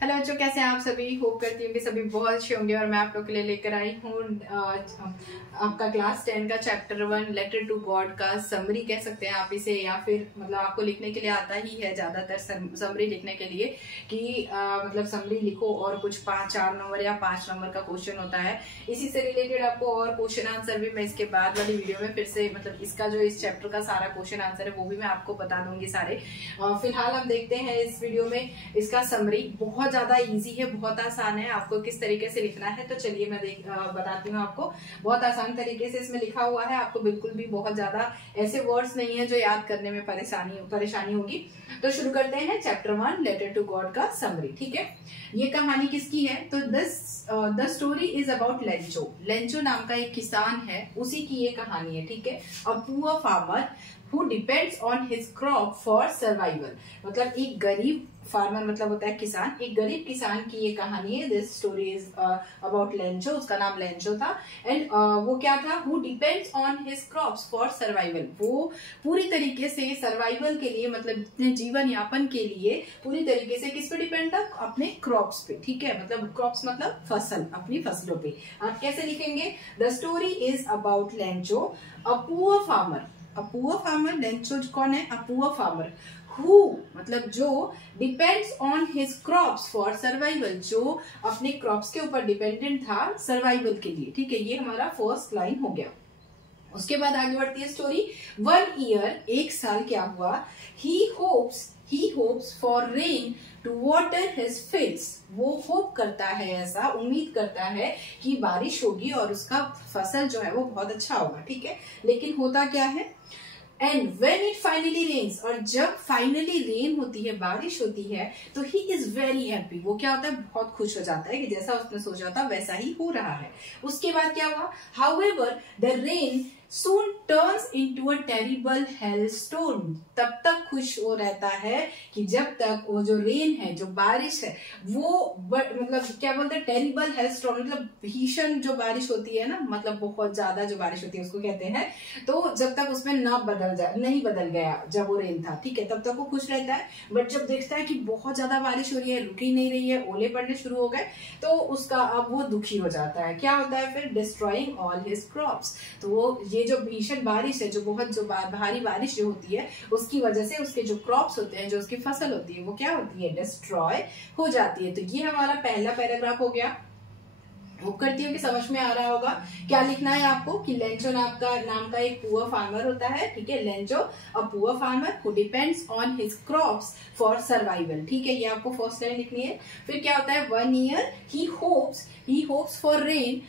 Hello बच्चों, कैसे हैं आप सभी। होप करती हूँ कि सभी बहुत अच्छे होंगे और मैं आप लोग के लिए लेकर आई हूँ आपका क्लास 10 का चैप्टर 1 लेटर टू गॉड का समरी कह सकते हैं आप इसे, या फिर मतलब आपको लिखने के लिए आता ही है ज्यादातर समरी लिखने के लिए कि मतलब समरी लिखो और कुछ 4 नंबर या 5 नंबर का क्वेश्चन होता है। इसी से रिलेटेड आपको और क्वेश्चन आंसर भी मैं इसके बाद वाली वीडियो में फिर से मतलब इसका जो इस चैप्टर का सारा क्वेश्चन आंसर है वो भी मैं आपको बता दूंगी सारे। फिलहाल हम देखते हैं इस वीडियो में इसका समरी। बहुत ज्यादा इजी है, बहुत आसान है, आपको किस तरीके से लिखना है तो चलिए मैं बताती हूँ आपको। बहुत आसान तरीके से इसमें लिखा हुआ है, आपको बिल्कुल भी बहुत ज्यादा ऐसे वर्ड्स नहीं है जो याद करने में परेशानी होगी। तो शुरू करते हैं चैप्टर 1 लेटर टू गॉड का समरी। ठीक है, ये कहानी किसकी है तो the story is about Lencho. Lencho नाम का एक किसान है, उसी की ये कहानी है। ठीक है, a poor farmer who depends on his crop for survival। मतलब एक गरीब फार्मर मतलब होता है किसान, एक गरीब किसान की ये कहानी है। This story is about Lencho, उसका नाम लेंचो था। एंड वो क्या था, who depends on his crops for survival। वो पूरी तरीके से सर्वाइवल के लिए मतलब अपने जीवन यापन के लिए पूरी तरीके से किस पे डिपेंड था, अपने क्रॉप्स पे। ठीक है, मतलब क्रॉप्स मतलब फसल, अपनी फसलों पे। आप कैसे लिखेंगे, the story is about Lencho a poor farmer. A poor farmer, Lencho कौन है, अ पुअर फार्मर हु मतलब जो depends on his crops for survival, जो अपने क्रॉप्स के ऊपर डिपेंडेंट था सर्वाइवल के लिए। ठीक है, ये हमारा फर्स्ट लाइन हो गया। उसके बाद आगे बढ़ती है स्टोरी। 1 ईयर, एक साल क्या हुआ, he hopes for rain to water his fields. वो होप करता है, ऐसा उम्मीद करता है कि बारिश होगी और उसका फसल जो है वो बहुत अच्छा होगा। ठीक है, लेकिन होता क्या है, and when it finally rains, और जब फाइनली रेन होती है, बारिश होती है, तो ही इज वेरी हैप्पी। वो क्या होता है, बहुत खुश हो जाता है कि जैसा उसने सोचा था वैसा ही हो रहा है। उसके बाद क्या हुआ, however the rain soon turns into a terrible hailstorm। तब तक खुश हो रहता है कि जब तक वो जो रेन है, जो बारिश है, वो मतलब क्या बोलते हैं, टेरिबल हेलस्टॉर्म मतलब भीषण जो बारिश होती है ना, मतलब बहुत ज्यादा जो बारिश होती है उसको कहते हैं। तो जब तक उसमें नहीं बदल गया जब वो रेन था, ठीक है, तब तक वो खुश रहता है। बट जब देखता है कि बहुत ज्यादा बारिश हो रही है, रुक ही नहीं रही है, ओले पड़ने शुरू हो गए, तो उसका अब वो दुखी हो जाता है। क्या होता है फिर, डिस्ट्रॉइंग ऑल हिज क्रॉप्स। तो वो ये जो भीषण बारिश है, जो बहुत जो भारी बारिश जो होती है, उसकी वजह से उसके जो क्रॉप्स होते हैं, जो उसकी फसल होती है, वो क्या होती है, डिस्ट्रॉय हो जाती है। तो ये हमारा पहला पैराग्राफ हो गया। होप करती हूँ कि समझ में आ रहा होगा। क्या लिखना है आपको कि लेंचो नाम का एक पुअर फार्मर होता है। ठीक है, Lencho a poor farmer who depends on his crops for survival. ठीक है, ये आपको फर्स्ट लाइन लिखनी है। फिर क्या होता है, 1 year he hopes for rain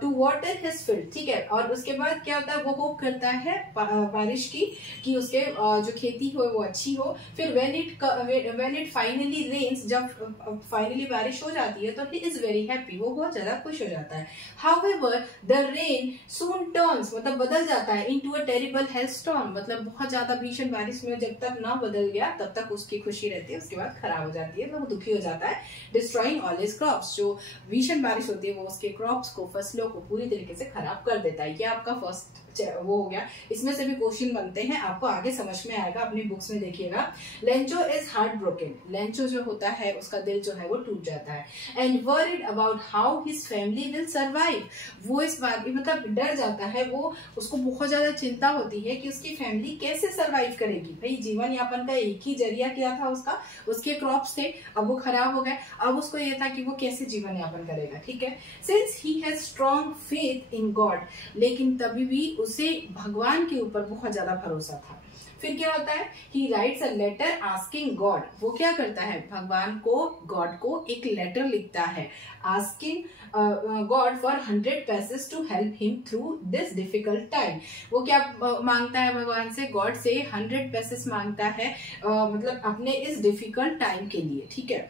to water his field. ठीक है, और उसके बाद क्या होता है, वो होप करता है बारिश की कि उसके जो खेती हो वो अच्छी हो। फिर व्हेन इट फाइनली रेन्स, जब फाइनली बारिश हो जाती है तो ही इज वेरी हैप्पी, वो बहुत ज्यादा खुश हो जाता है। However the rain soon turns मतलब बदल जाता है इनटू अ टेरिबल हेलस्टॉर्म, मतलब बहुत ज्यादा भीषण बारिश में जब तक ना बदल गया तब तक उसकी खुशी रहती है, उसके बाद खराब हो जाती है, तो वो दुखी हो जाता है। डिस्ट्रॉइंग ऑल हिज क्रॉप्स, जो भीषण बारिश होती है वो उसके क्रॉप्स को, फसलों को पूरी तरीके से खराब कर देता है। ये आपका फर्स्ट वो हो गया। इसमें से भी क्वेश्चन बनते हैं, आपको आगे समझ में आएगा, अपनी बुक्स में देखिएगा। Lencho is heart broken, Lencho जो होता है उसका दिल जो है वो टूट जाता है। And worried about how his family will survive, वो इस बात मतलब डर जाता है, वो उसको बहुत ज्यादा चिंता होती है कि उसकी फैमिली कैसे सर्वाइव करेगी। भाई जीवन यापन का एक ही जरिया क्या था उसका, उसके क्रॉप्स थे, अब वो खराब हो गए, अब उसको ये था कि वो कैसे जीवन यापन करेगा। ठीक है, since he has strong faith in God, लेकिन तभी भी उसे भगवान के ऊपर बहुत ज्यादा भरोसा था। फिर क्या होता है, he writes a letter asking God, वो क्या करता है, भगवान को, गॉड को एक लेटर लिखता है, asking God for 100 pesos to help him through this difficult time. वो क्या मांगता है भगवान से, गॉड से 100 पैसेस मांगता है मतलब अपने इस डिफिकल्ट टाइम के लिए। ठीक है,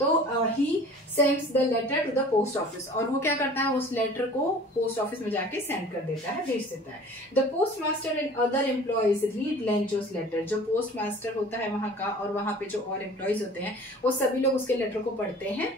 तो he sends the letter to the post office, और वो क्या करता है, उस लेटर को पोस्ट ऑफिस में जाके सेंड कर देता है, भेज देता है। The post master and other employees read Lencho's letter, जो पोस्ट मास्टर होता है वहां का और वहां पे जो और एम्प्लॉयज होते हैं वो सभी लोग उसके लेटर को पढ़ते हैं।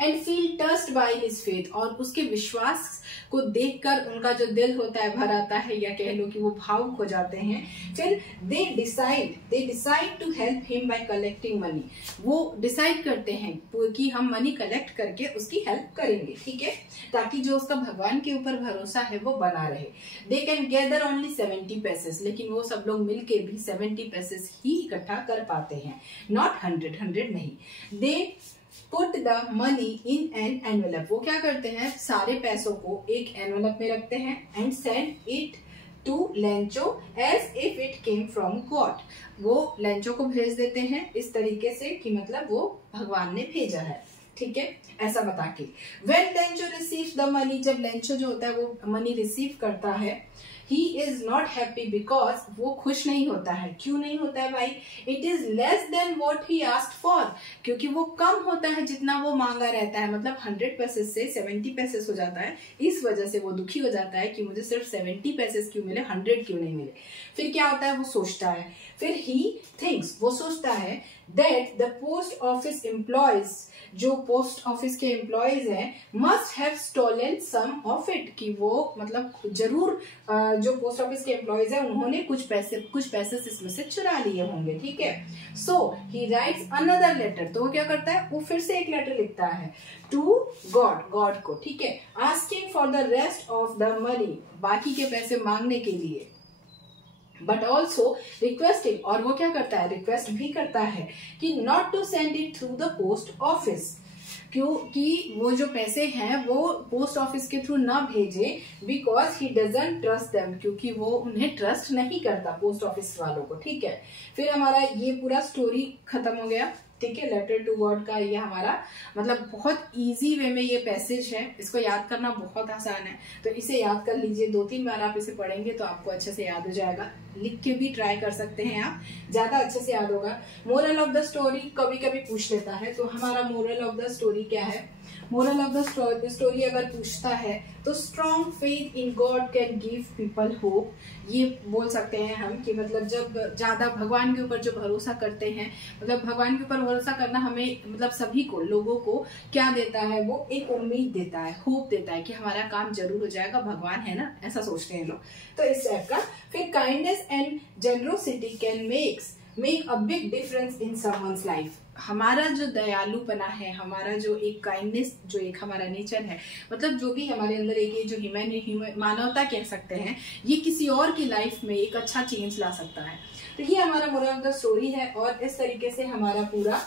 And feel touched by his faith, और उसके विश्वास को देखकर उनका जो दिल होता है भर आता है, या कह लो कि वो भावुक हो जाते हैं। फिर they decide to help him by collecting money, वो डिसाइड करते हैं कि हम मनी कलेक्ट करके उसकी हेल्प करेंगे, ठीक है, ताकि जो उसका भगवान के ऊपर भरोसा है वो बना रहे। दे कैन गैदर ओनली 70 पैसेस, लेकिन वो सब लोग मिलके भी 70 पैसेस ही इकट्ठा कर पाते हैं, नॉट 100 नहीं। They put the money in an envelope, वो क्या करते हैं, सारे पैसों को एक एनवेलप में रखते हैं, and send it to Lencho as if it came from God, वो लेंचो को भेज देते हैं इस तरीके से कि मतलब वो भगवान ने भेजा है, ठीक है, ऐसा बता के। When Lencho receive the money, जब लेंचो जो होता है वो मनी रिसीव करता है, he is not happy because वो खुश नहीं होता है। क्यों नहीं होता है भाई? It is less than what he asked for, क्योंकि वो कम होता है जितना वो मांगा रहता है, मतलब 100 पैसेस से 70 पैसेस हो जाता है, इस वजह से वो दुखी हो जाता है कि मुझे सिर्फ 70 पैसेस क्यों मिले, 100 क्यों नहीं मिले। फिर क्या होता है, वो सोचता है, फिर he thinks, वो सोचता है that the post office employees, जो पोस्ट ऑफिस के एम्प्लॉयज हैं, must have stolen some of it, कि वो मतलब जरूर जो पोस्ट ऑफिस के एम्प्लॉयज हैं उन्होंने कुछ पैसे इसमें से चुरा लिए होंगे, ठीक है। सो ही राइट्स अनदर लेटर, तो वो क्या करता है, वो फिर से एक लेटर लिखता है टू गॉड को, ठीक है, asking for the rest of the money, बाकी के पैसे मांगने के लिए, बट ऑल्सो रिक्वेस्टिंग, और वो क्या करता है, रिक्वेस्ट भी करता है कि not to send it through the post office, क्योंकि वो जो पैसे हैं वो पोस्ट ऑफिस के थ्रू ना भेजे, because he doesn't trust them, क्योंकि वो उन्हें ट्रस्ट नहीं करता पोस्ट ऑफिस वालों को, ठीक है। फिर हमारा ये पूरा स्टोरी खत्म हो गया, ठीक है। लेटर टू गॉड का ये हमारा मतलब बहुत इजी वे में ये पैसेज है, इसको याद करना बहुत आसान है, तो इसे याद कर लीजिए, 2-3 बार आप इसे पढ़ेंगे तो आपको अच्छे से याद हो जाएगा। लिख के भी ट्राई कर सकते हैं आप, ज्यादा अच्छे से याद होगा। मोरल ऑफ द स्टोरी कभी कभी पूछ लेता है, तो हमारा मोरल ऑफ द स्टोरी क्या है, मोरल ऑफ द स्टोरी अगर पूछता है तो strong faith in God can give people hope, ये बोल सकते हैं हम कि मतलब जब ज्यादा भगवान के ऊपर जो भरोसा करते हैं, मतलब भगवान के ऊपर भरोसा करना हमें मतलब सभी को, लोगों को क्या देता है, वो एक उम्मीद देता है, होप देता है कि हमारा काम जरूर हो जाएगा, भगवान है ना, ऐसा सोचते हैं लोग, तो इस टाइप का। फिर kindness and generosity can make a big difference in someone's life, हमारा जो दयालुपना है, हमारा जो एक काइंडनेस, जो एक हमारा नेचर है, मतलब जो भी हमारे अंदर एक ये जो मानवता कह सकते हैं, ये किसी और की लाइफ में एक अच्छा चेंज ला सकता है। तो ये हमारा मोरल ऑफ द स्टोरी है, और इस तरीके से हमारा पूरा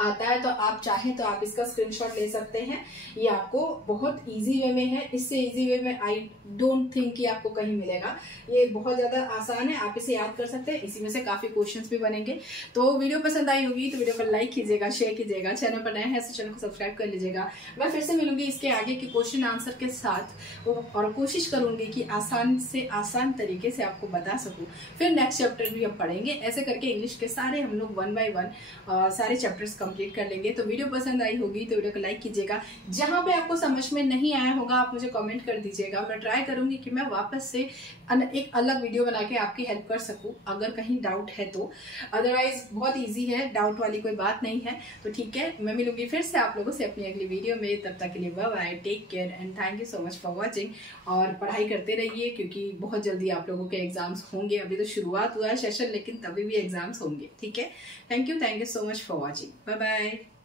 आता है। तो आप चाहें तो आप इसका स्क्रीनशॉट ले सकते हैं, ये आपको बहुत इजी वे में है, इससे इजी वे में आई डोंट थिंक कि आपको कहीं मिलेगा, ये बहुत ज्यादा आसान है, आप इसे याद कर सकते हैं, इसी में से काफी क्वेश्चंस भी बनेंगे। तो वीडियो पसंद आई होगी तो वीडियो को लाइक कीजिएगा, शेयर कीजिएगा, चैनल पर नए हैं तो चैनल को सब्सक्राइब कर लीजिएगा। मैं फिर से मिलूंगी इसके आगे के क्वेश्चन आंसर के साथ, और कोशिश करूंगी कि आसान से आसान तरीके से आपको बता सकूं। फिर नेक्स्ट चैप्टर भी हम पढ़ेंगे, ऐसे करके इंग्लिश के सारे हम लोग 1 by 1 सारे चैप्टर्स कंप्लीट कर लेंगे। तो वीडियो पसंद आई होगी तो वीडियो को लाइक कीजिएगा, जहां पे आपको समझ में नहीं आया होगा आप मुझे कमेंट कर दीजिएगा, मैं ट्राई करूंगी कि मैं वापस से एक अलग वीडियो बना के आपकी हेल्प कर सकूं अगर कहीं डाउट है तो। अदरवाइज बहुत इजी है, डाउट वाली कोई बात नहीं है। तो ठीक है, मैं मिलूंगी फिर से आप लोगों से अपनी अगली वीडियो में, तब तक के लिए bye bye, take care and thank you so much for watching. और पढ़ाई करते रहिए क्योंकि बहुत जल्दी आप लोगों के एग्जाम्स होंगे, अभी तो शुरुआत हुआ है सेशन, लेकिन तभी भी एग्जाम्स होंगे, ठीक है। Thank you so much for watching, bye bye.